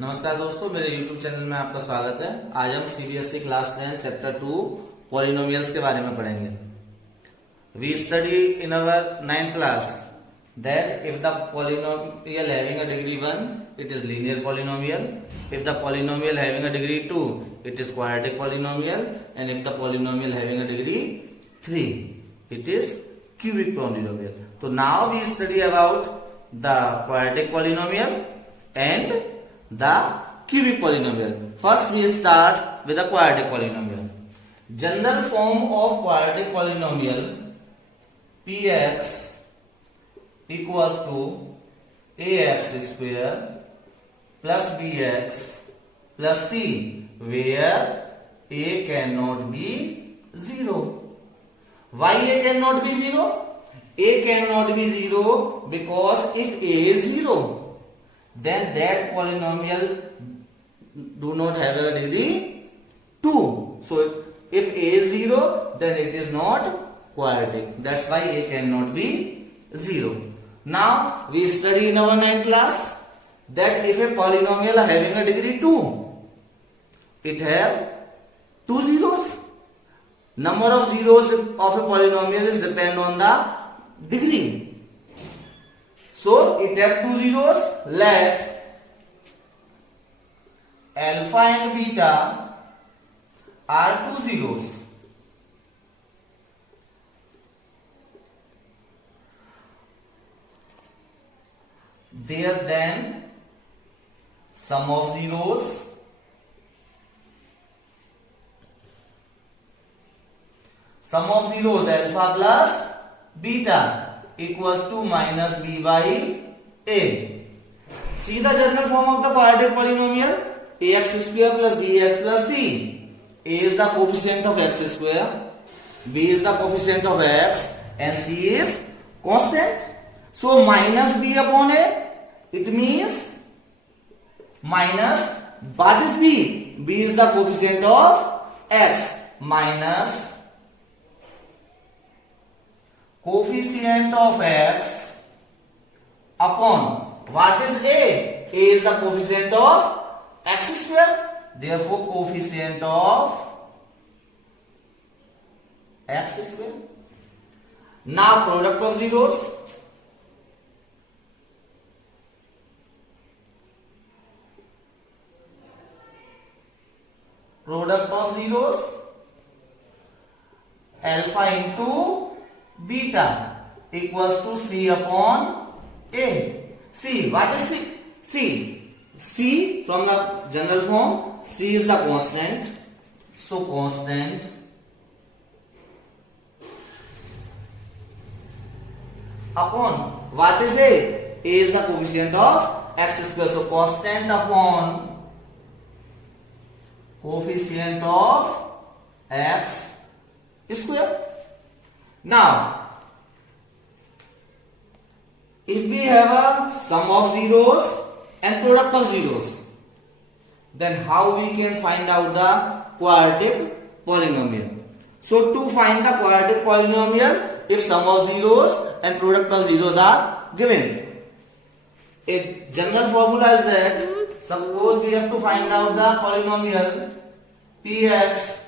नमस्कार दोस्तों, मेरे YouTube चैनल में आपका स्वागत है। आज हम CBSE क्लास 10 चैप्टर 2 पॉलिनोमियल्स के बारे में पढ़ेंगे। We study in our 9th class that if the polynomial having a degree 1, it is linear polynomial. If the polynomial having a degree 2, it is quadratic polynomial. And if the polynomial having a degree 3, it is cubic polynomial. So now we study about the quadratic polynomial and the cubic polynomial. First we start with the quadratic polynomial. General form of quadratic polynomial px equals to ax square plus bx plus c, where a cannot be 0. Why a cannot be 0? A cannot be 0 because if a is 0, then that polynomial do not have a degree 2. So if a is 0, then it is not quadratic. That's why a cannot be 0. Now we study in our 9th class that if a polynomial having a degree 2, it have 2 zeros. Number of zeros of a polynomial is depend on the degree. So it have 2 zeros. Let alpha and beta are 2 zeros. There then sum of zeros alpha plus beta equals to minus b by a. See the general form of the quadratic polynomial: ax square plus bx plus c. A is the coefficient of x square, b is the coefficient of x, and c is constant. So minus b upon a, it means minus, what is b? B is the coefficient of x, minus coefficient of x upon, what is a? A is the coefficient of x square. Therefore coefficient of x square. Now product of zeros. Product of zeros, alpha into beta equals to c upon a. C, what is c? C from the general form, c is the constant. So constant upon, what is a? A is the coefficient of x square. So constant upon coefficient of x square. Now, if we have a sum of zeros and product of zeros, then how we can find out the quadratic polynomial? So to find the quadratic polynomial, if sum of zeros and product of zeros are given, a general formula is that suppose we have to find out the polynomial px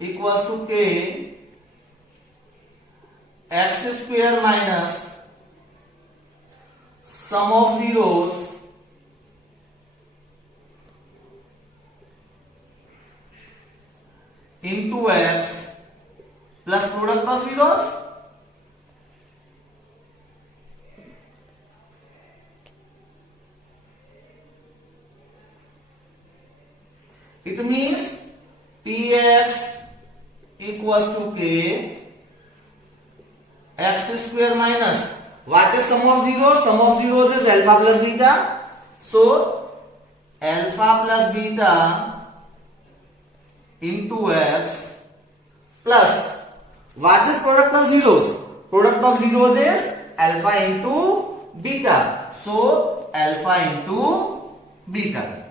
equals to k x square minus sum of zeros into x plus product of zeros. It means px equals to k x square minus, what is sum of zeros? Sum of zeros is alpha plus beta. So alpha plus beta into x plus, what is product of zeros? Product of zeros is alpha into beta. So alpha into beta.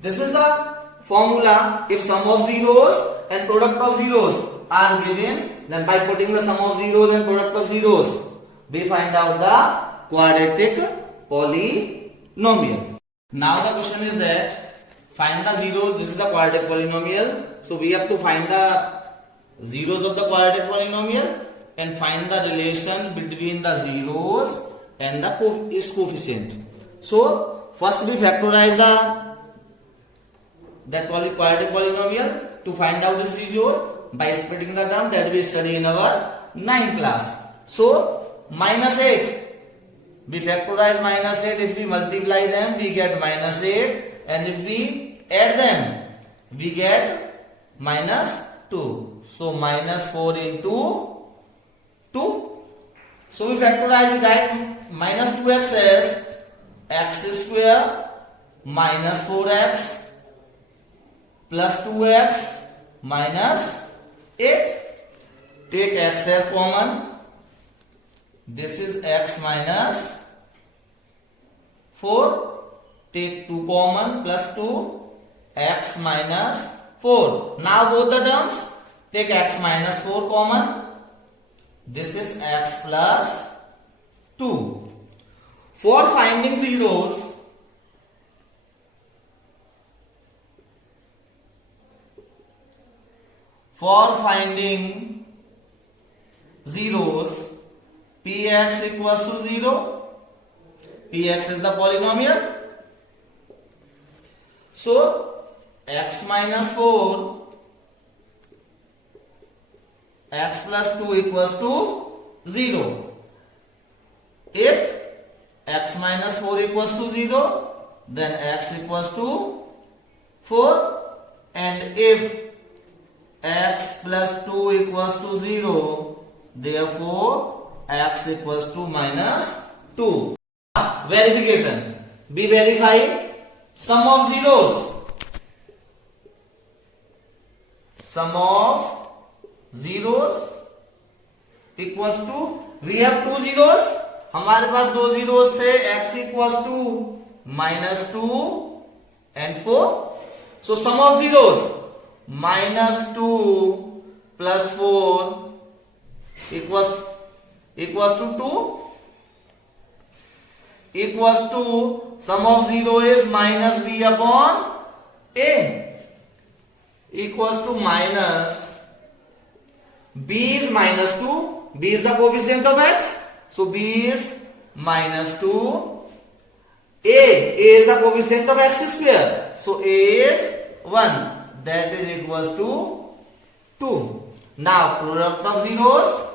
This is the formula. If sum of zeros and product of zeros are given, then by putting the sum of zeros and product of zeros, we find out the quadratic polynomial. Now the question is that find the zeros. This is the quadratic polynomial. So we have to find the zeros of the quadratic polynomial and find the relation between the zeros and the its coefficient. So first we factorize that quadratic polynomial to find out the zeros by splitting the term that we study in our 9th class. So minus 8. We factorize minus 8. If we multiply them, we get minus 8. And if we add them, we get minus 2. So minus 4 into 2. So we factorize, we write minus 2x as x square minus 4x plus 2x minus 8. Take x as common. This is x minus 4. Take 2 common plus 2 x minus 4. Now both the terms, take x minus 4 common. This is x plus 2. For finding zeros, px equals to 0. Px is the polynomial. So x minus 4, x plus 2 equals to 0. If x minus 4 equals to 0, then x equals to 4. And if x plus 2 equals to 0, therefore x equals to minus 2. Verification. We verify sum of zeros. Sum of zeros equals to, we have 2 zeros. हमारे पास 2 zeros थे. X equals to minus 2 and 4. So sum of zeros, minus 2 plus 4 equals to 2. Equals to, sum of 0 is minus b upon a. Equals to minus, b is minus 2. B is the coefficient of x. So b is minus 2. A is the coefficient of x square. So a is 1. That is equals to 2. Now product of zeros.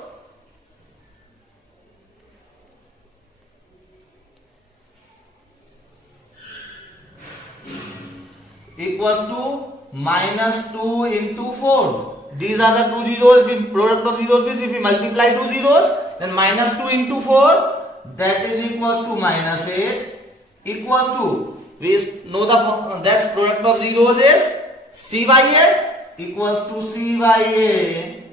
Equals to minus 2 into 4. These are the 2 zeros. The product of zeros means if we multiply 2 zeros, then minus 2 into 4, that is equals to minus 8. Equals to, we know that product of zeros is c by a. Equals to c by a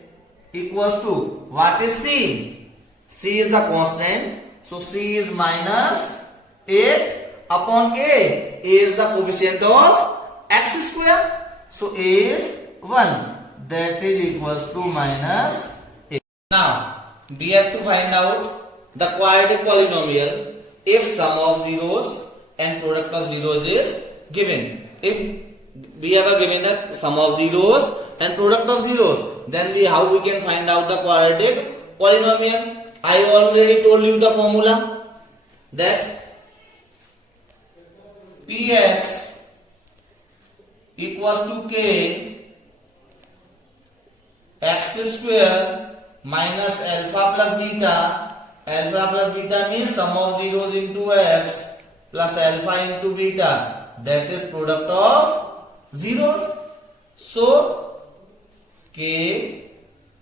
equals to, what is c? C is the constant. So c is minus 8 upon a. A is the coefficient of x square. So a is 1. That is equals to minus 8. Now we have to find out the quadratic polynomial if sum of zeros and product of zeros is given. If we have given the sum of zeros and product of zeros, then how we can find out the quadratic polynomial? I already told you the formula that px equals to k x square minus alpha plus beta. Alpha plus beta means sum of zeros into x plus alpha into beta. That is product of zeros. So k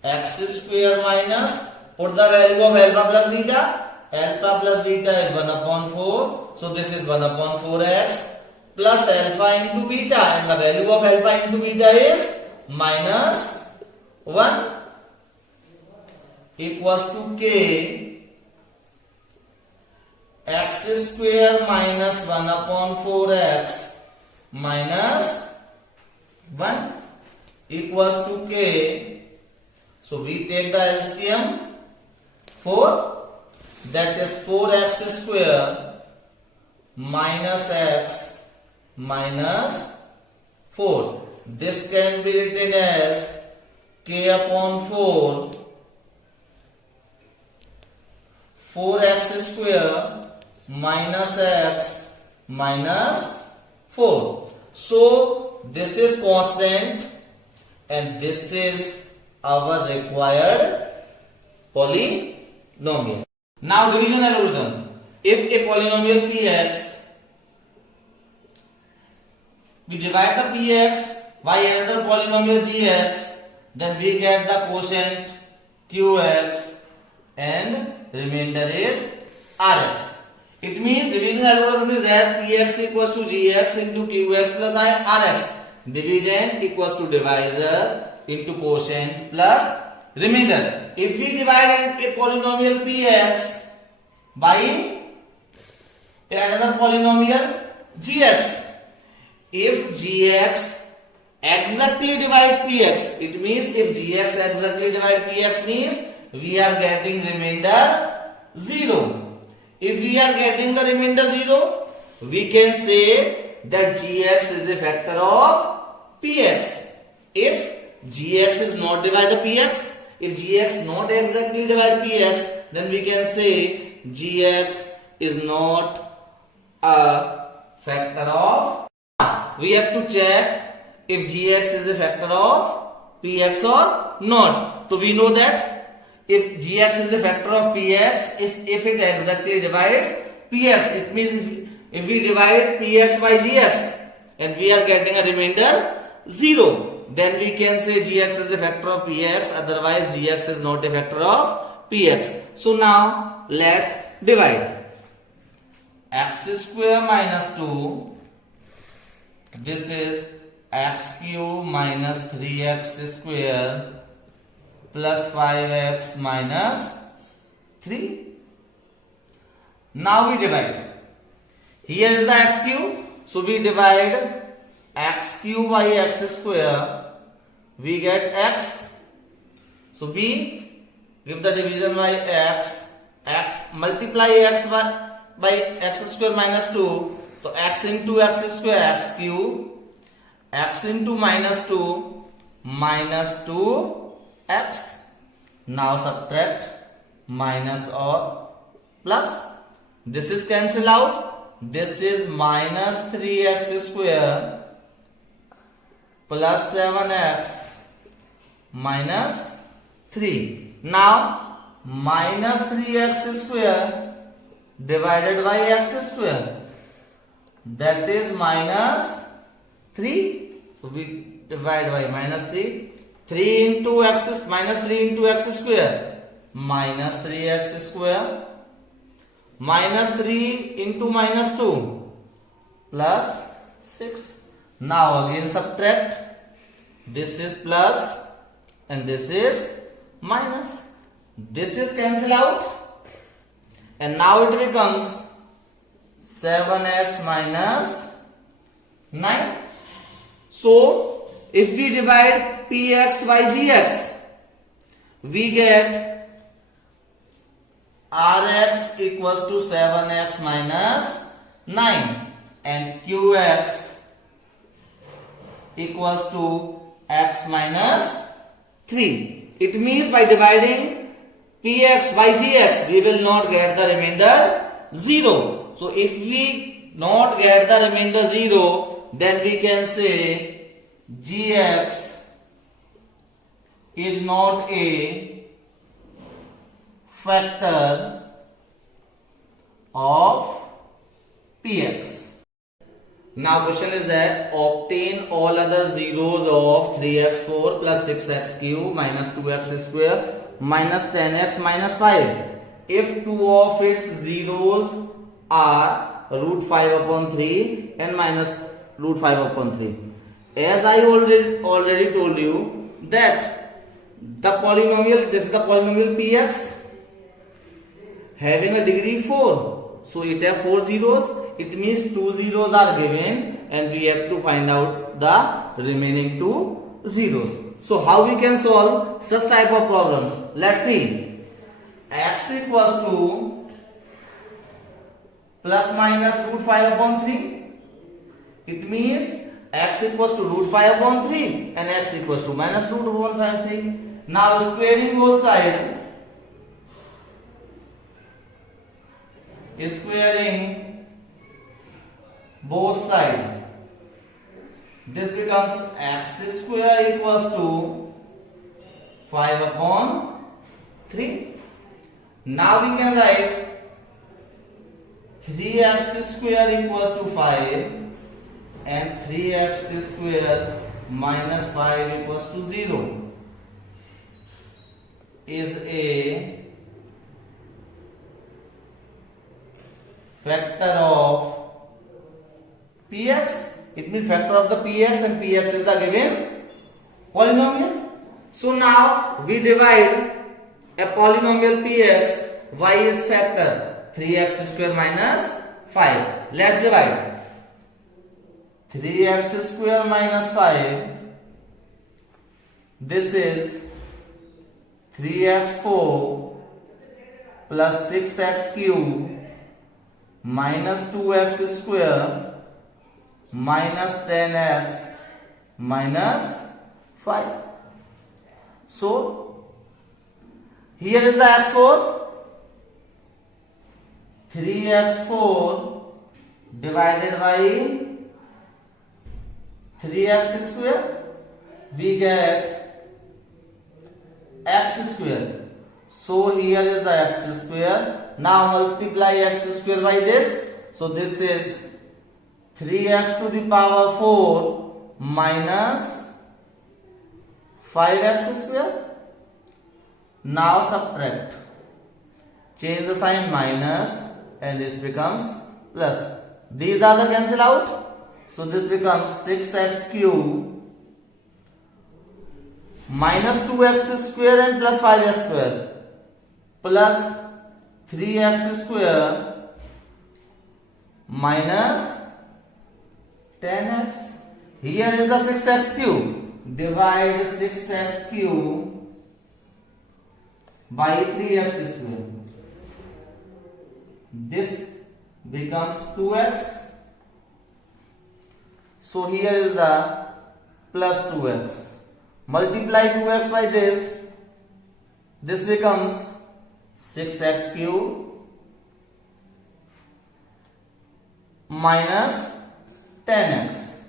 x square minus, put the value of alpha plus beta. Alpha plus beta is 1 upon 4. So this is 1 upon 4x plus alpha into beta, and the value of alpha into beta is minus 1 equals to k x square minus 1 upon 4x minus 1 equals to k. So we take the LCM 4, that is 4x square minus x minus 4. This can be written as k upon 4 4x square minus x minus 4. So this is constant and this is our required polynomial. Now division algorithm. If a polynomial px, we divide the px by another polynomial gx, then we get the quotient qx and remainder is rx. It means division algorithm is as px equals to gx into qx plus rx. Dividend equals to divisor into quotient plus remainder. If we divide a polynomial px by another polynomial gx, if gx exactly divides px, it means if gx exactly divides px means we are getting remainder 0. If we are getting the remainder 0, we can say that gx is a factor of px. If gx is not divided px, if gx not exactly divide px, then we can say gx is not a factor of. We have to check if gx is a factor of px or not. So we know that if gx is a factor of px is if it exactly divides px. It means if we divide px by gx and we are getting a remainder 0, then we can say gx is a factor of px, otherwise gx is not a factor of px. So now let's divide. X square minus 2, this is x cube minus 3x square plus 5x minus 3. Now we divide. Here is the x cube, so we divide x cube by x square, we get x. So we give the division by x, x multiply x by x square minus 2, so x into x square, x cube, x into minus 2 minus 2x. Now subtract minus or plus. This is cancel out. This is minus 3x square plus 7x minus 3. Now minus 3x square divided by x square, that is minus 3. So we divide by minus 3. 3 into x minus 3 into x square minus 3x square minus 3 into minus 2 plus 6. Now again subtract. This is plus and this is minus. This is cancel out and now it becomes 7x minus 9. So if we divide px by gx, we get rx equals to 7x minus 9 and qx equals to x minus 3. It means by dividing px by gx, we will not get the remainder 0. So if we not get the remainder 0, then we can say gx is not a factor of px. Now question is that obtain all other zeros of 3x4 plus 6x cube minus 2x square minus 10x minus 5 if two of its zeros are root 5 upon 3 and minus root 5 upon 3. As I already told you that the polynomial, this is the polynomial px having a degree 4. So it has 4 zeros. It means 2 zeros are given and we have to find out the remaining 2 zeros. So how we can solve such type of problems? Let's see. X equals to plus minus root 5 upon 3. It means x equals to root 5 upon 3 and x equals to minus root upon 5 3. Now squaring both sides. Squaring both sides. This becomes x square equals to 5 upon 3. Now we can write 3x square equals to 5 and 3x square minus 5 equals to 0 is a factor of px. It means factor of the px, and px is the given polynomial. So now we divide a polynomial px, y is factor 3x square minus 5. Let's divide 3x square minus 5. This is 3x4 plus 6x cube minus 2x square minus 10x minus 5. So here is the x4. 3x4 divided by 3x square, we get x square. So here is the x square. Now multiply x square by this. So this is 3x to the power 4 minus 5x square. Now subtract. Change the sign minus and this becomes plus. These are the cancel out. So this becomes 6x cube minus 2x square and plus 5x square plus 3x square minus 10x. Here is the 6x cube. Divide 6x cube by 3x square. This becomes 2x. So here is the plus 2x. Multiply 2x by this. This becomes 6x cube minus 10x.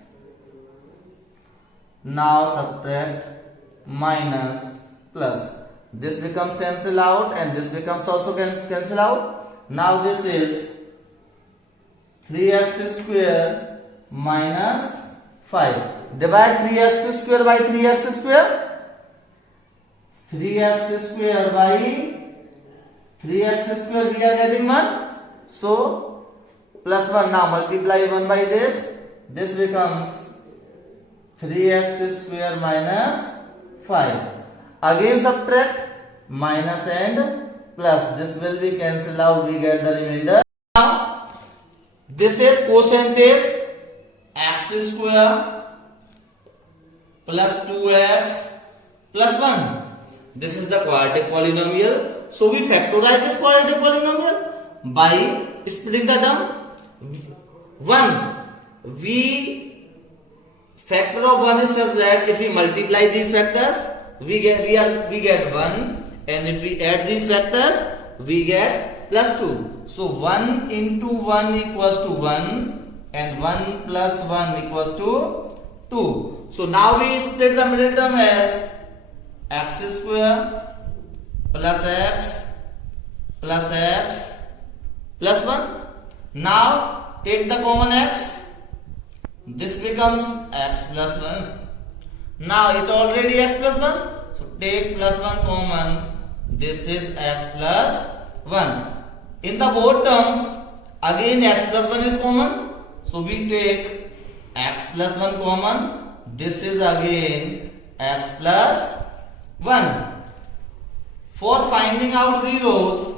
Now subtract minus plus. This becomes cancel out and this becomes also cancel out. Now this is 3x square minus 5. Divide 3x square by 3x square. 3x square by 3x square we are getting 1. So plus 1. Now multiply 1 by this. This becomes 3x square minus 5. Again subtract minus and plus. This will be cancelled out. We get the remainder. Now this is quotient is x square plus 2x plus 1. This is the quadratic polynomial. So we factorize this quadratic polynomial by splitting the term. 1. We factor of 1 is such that if we multiply these factors, we get 1, and if we add these factors, we get plus 2. So 1 into 1 equals to 1, and 1 plus 1 equals to 2. So now we split the middle term as x square plus x plus 1. Now take the common x. This becomes x plus 1. Now it already x plus 1. So take plus 1 common. This is x plus 1. In the both terms, again x plus 1 is common. So we take x plus 1 common. This is again x plus 1. For finding out zeros,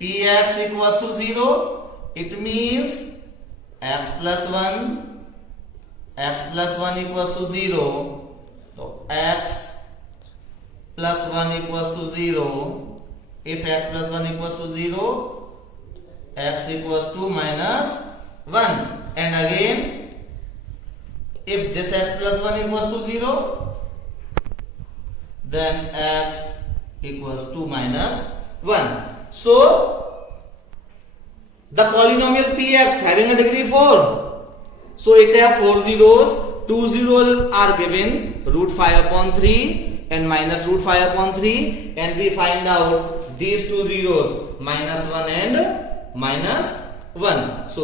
px equals to 0, it means x plus 1 equals to 0, x plus 1 equals to 0. If x plus 1 equals to 0, x equals to minus 1. And again, if this x plus 1 equals to 0, then x equals to minus 1. So, the polynomial px having a degree 4. So, it has 4 zeros. 2 zeros are given root 5 upon 3 and minus root 5 upon 3. And we find out these 2 zeros minus 1 and minus 1. So,